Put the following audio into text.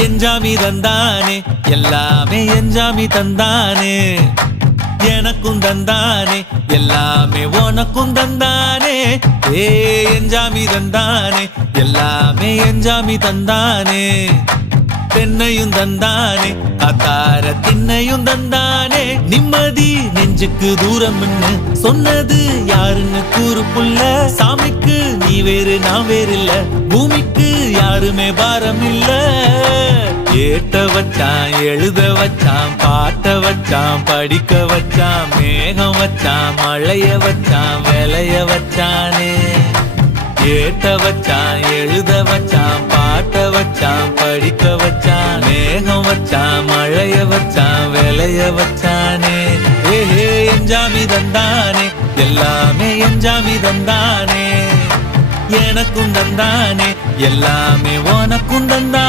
எஞ்சாமி தந்தானே எல்லாமே எஞ்சாமி தந்தானே எனக்கும் தந்தானே எல்லாமே உனக்கும் தந்தானே ஏ எஞ்சாமி தந்தானே எல்லாமே எஞ்சாமி தந்தானே தென்னையும் தந்தானே காத்தார திண்ணையும் தந்தானே நிம்மதி நெஞ்சுக்கு தூரம்னு சொன்னது யாருன்னு கூறு புள்ள சாமிக்கு நீ வேறு நான் வேறு இல்ல பூமிக்கு யாருமே பாரம் இல்ல ஏட்ட வச்சான் எழுத வச்சான் பாட்ட வச்சான் படிக்க வச்சான் மேகம் வச்சான் மழைய வச்சான் விளைய வச்சானே ஏட்ட வச்சான் எழுத வச்சான் பாட்ட வச்சான் படிக்க வச்சான் மேகம் வச்சான் மழைய வச்சான் விளைய வச்சானே ஏஹே எஞ்சாமி தந்தானே எல்லாமே எஞ்சாமி தந்தானே எனக்கும் தந்தானே எல்லாமே உனக்கும் தந்தானே